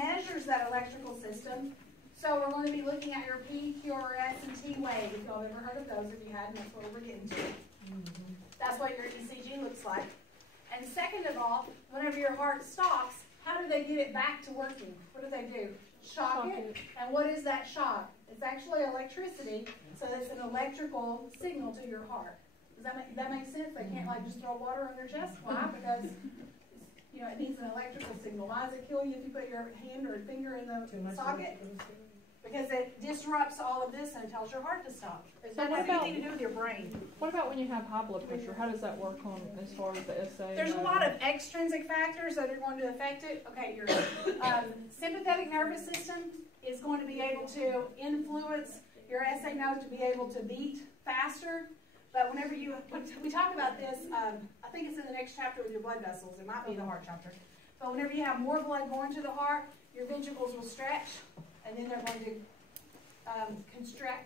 measures that electrical system. So we're going to be looking at your P, Q, R, S, and T wave. If y'all have ever heard of those, if you hadn't, that's what we're getting to. That's what your ECG looks like. And second of all, whenever your heart stops, how do they get it back to working? What do they do? Shock it. And what is that shock? It's actually electricity, so it's an electrical signal to your heart. Does that make sense? They can't like just throw water on their chest. Why? Because it needs an electrical signal. Why does it kill you if you put your hand or finger in the socket? Because it disrupts all of this and it tells your heart to stop. It doesn't have anything to do with your brain. What about when you have high blood pressure? How does that work on as far as the SA? There's a lot of extrinsic factors that are going to affect it. Okay, your sympathetic nervous system is going to be able to influence your SA node to be able to beat faster. But whenever we talk about this, I think it's in the next chapter with your blood vessels. It might be the heart chapter. But whenever you have more blood going to the heart, your ventricles will stretch, and then they're going to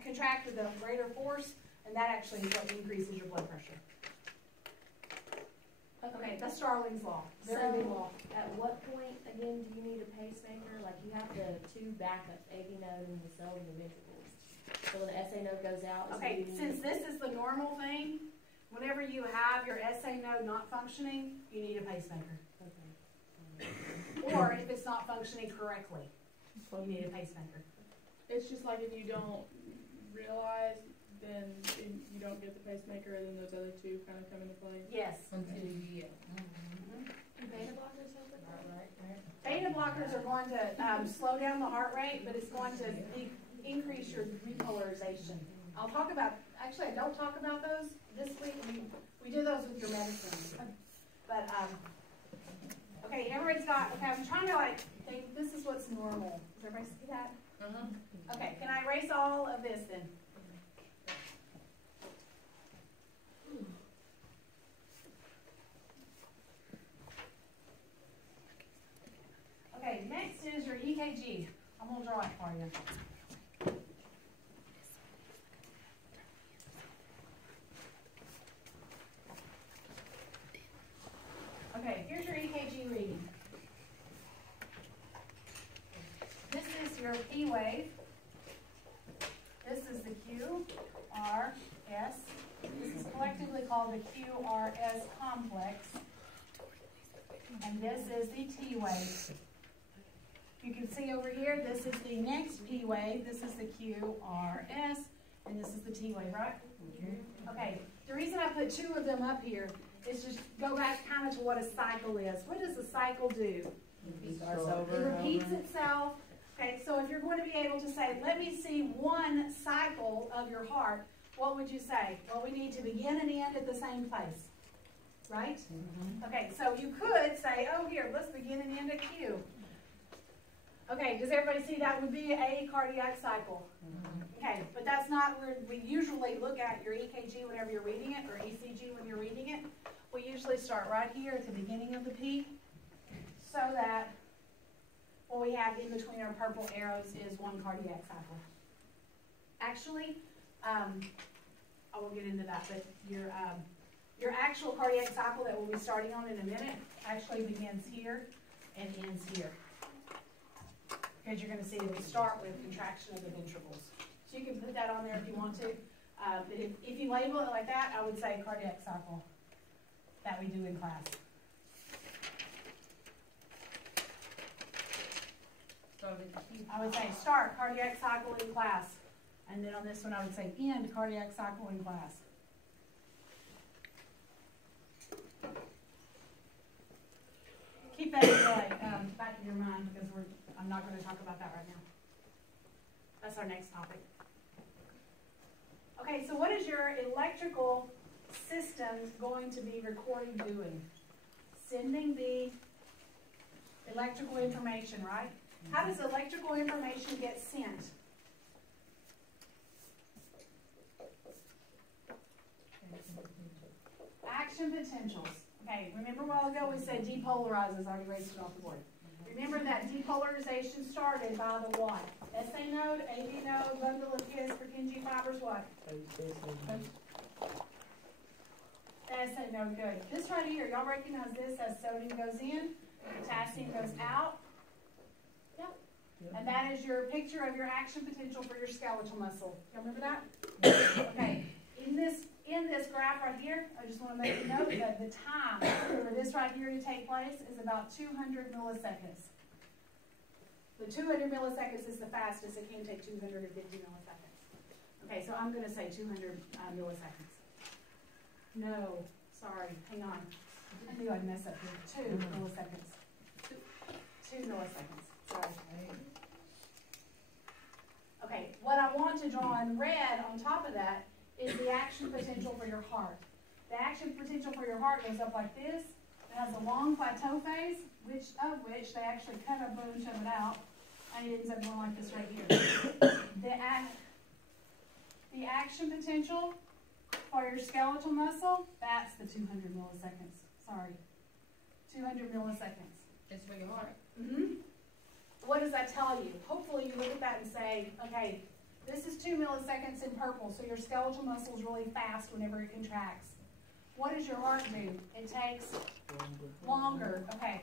contract with a greater force, and that actually is what increases your blood pressure. Okay, that's Starling's law. Very big law. At what point, again, do you need a pacemaker? Like, you have the two backups, AV node and the cells and the ventricles. So when the SA node goes out... Okay, since this is the normal thing, whenever you have your SA node not functioning, you need a pacemaker. Okay. Or if it's not functioning correctly, you need a pacemaker. It's just like if you don't realize, then you don't get the pacemaker, and then those other two kind of come into play. Yes. Until you get beta blockers help with that, right? Beta blockers are going to slow down the heart rate, but it's going to increase your repolarization. I'll talk about, actually I don't talk about those this week. We do those with your medicine. But, okay, everybody's got, okay, I'm trying to think, this is what's normal. Does everybody see that? Okay, can I erase all of this then? Okay, next is your EKG. I'm going to draw it for you. Okay, here's your EKG reading. This is your P wave. This is the Q, R, S. This is collectively called the QRS complex. And this is the T wave. You can see over here, this is the next P wave. This is the QRS, and this is the T wave, right? Okay, the reason I put two of them up here is just go back kind of to what a cycle is. What does a cycle do? It repeats itself. Okay, so if you're going to be able to say, let me see one cycle of your heart, what would you say? Well, we need to begin and end at the same place, right? Okay, so you could say, oh, here, let's begin and end at Q. Okay, does everybody see that would be a cardiac cycle? Okay, but that's not where we usually look at your EKG whenever you're reading it, or ECG when you're reading it. We usually start right here at the beginning of the P, so that what we have in between our purple arrows is one cardiac cycle. Actually, I will get into that, but your actual cardiac cycle that we'll be starting on in a minute actually begins here and ends here. Because you're going to see it will start with contraction of the ventricles. So you can put that on there if you want to. But if you label it like that, I would say cardiac cycle that we do in class. I would say start cardiac cycle in class. And then on this one, I would say end cardiac cycle in class. Keep that in the back of your mind, because I'm not going to talk about that right now. That's our next topic. Okay, so what is your electrical system going to be recording doing? Sending the electrical information, right? How does electrical information get sent? Action potentials. Okay, remember a while ago we said depolarizes. I already raised it off the board. Remember that depolarization started by the what? SA node, AV node, bundle of His, Purkinje fibers, what? SA node, good. This right here, y'all recognize this as sodium goes in, potassium goes out. Yep. is your picture of your action potential for your skeletal muscle. You remember that? Okay. In this graph right here, I just want to make a note that the time for this right here to take place is about 200 milliseconds. The 200 milliseconds is the fastest. It can take 250 milliseconds. Okay, so I'm going to say 200 milliseconds. No, sorry, hang on. I knew I'd mess up here. 2 milliseconds. 2 milliseconds. Sorry. Okay, what I want to draw in red on top of that is the action potential for your heart. The action potential for your heart goes up like this. It has a long plateau phase, which they actually cut a bunch of it out, and it ends up going like this right here. The action potential for your skeletal muscle, that's the 200 milliseconds. Sorry. 200 milliseconds. It's for your heart. Mm-hmm. What does that tell you? Hopefully you look at that and say, okay, this is 2 milliseconds in purple, so your skeletal muscle is really fast whenever it contracts. What does your heart do? It takes longer. Okay.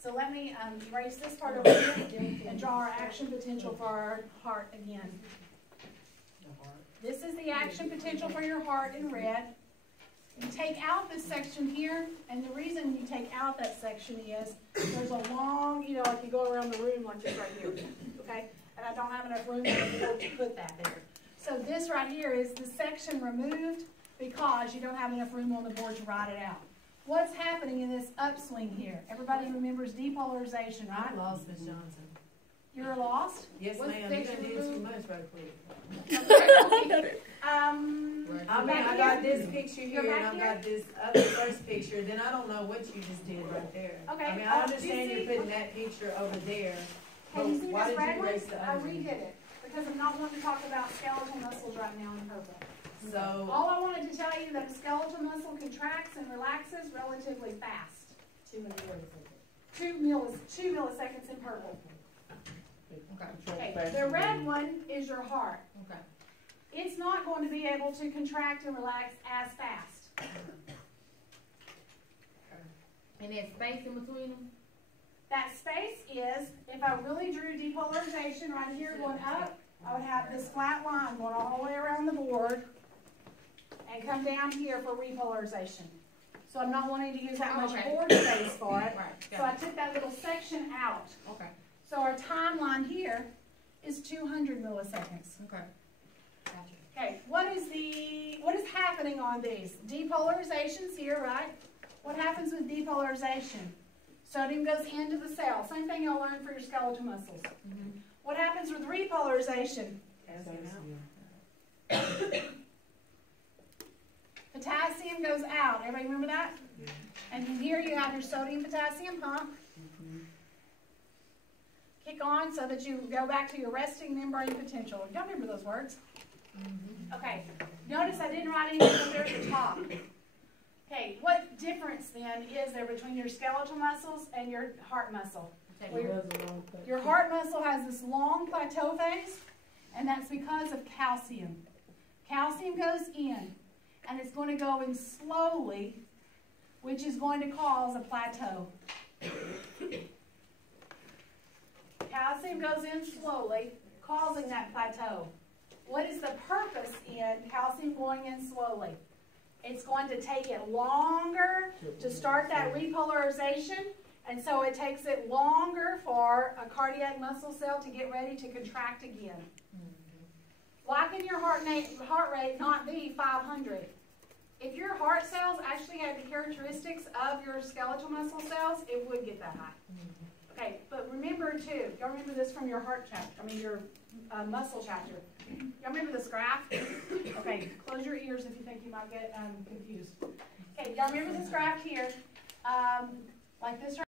So let me erase this part over here and draw our action potential for our heart again. This is the action potential for your heart in red. You take out this section here, and the reason you take out that section is there's a long, like you go around the room like this right here, okay? And I don't have enough room on the board to put that there. So this right here is the section removed because you don't have enough room on the board to write it out. What's happening in this upswing here? Everybody remembers depolarization, right? I lost Miss Johnson. You're lost? Yes, ma'am. You done did too much right quick. I got this picture here and I got this other first picture. Then I don't know what you just did right there. Okay. I mean, I understand you're putting that picture over there. Can you see why this did red you one? erase the I other one? redid it because I'm not wanting to talk about skeletal muscles right now in purple. So all I wanted to tell you that a skeletal muscle contracts and relaxes relatively fast. 2 milliseconds. 2 milliseconds in purple. Okay. Okay. The red one is your heart. Okay. It's not going to be able to contract and relax as fast. And there's space in between them? That space is, if I really drew depolarization right here going up, I would have this flat line going all the way around the board and come down here for repolarization. So I'm not wanting to use that much board space for it. Right. So I took that little section out. Okay. So our timeline here is 200 milliseconds. Okay. Gotcha. Okay, what is happening on these? Depolarization's here, right? What happens with depolarization? Sodium goes into the cell. Same thing you'll learn for your skeletal muscles. Mm-hmm. What happens with repolarization? Potassium goes out. Everybody remember that? Yeah. And then here you have your sodium-potassium pump. Mm-hmm. Kick on so that you go back to your resting membrane potential. Y'all remember those words? Mm-hmm. Okay. Notice I didn't write anything up there at the top. Okay, what difference then is there between your skeletal muscles and your heart muscle? Your heart muscle has this long plateau phase, and that's because of calcium. Calcium goes in, and it's going to go in slowly, which is going to cause a plateau. Calcium goes in slowly, causing that plateau. What is the purpose in calcium going in slowly? It's going to take it longer to start that repolarization, and so it takes it longer for a cardiac muscle cell to get ready to contract again. Why can your heart rate not be 500? If your heart cells actually had the characteristics of your skeletal muscle cells, it would get that high. Okay, but remember too, y'all remember this from your heart chapter, your muscle chapter. Y'all remember this graph? Okay, close your ears if you think you might get confused. Okay, y'all remember this graph here, like this right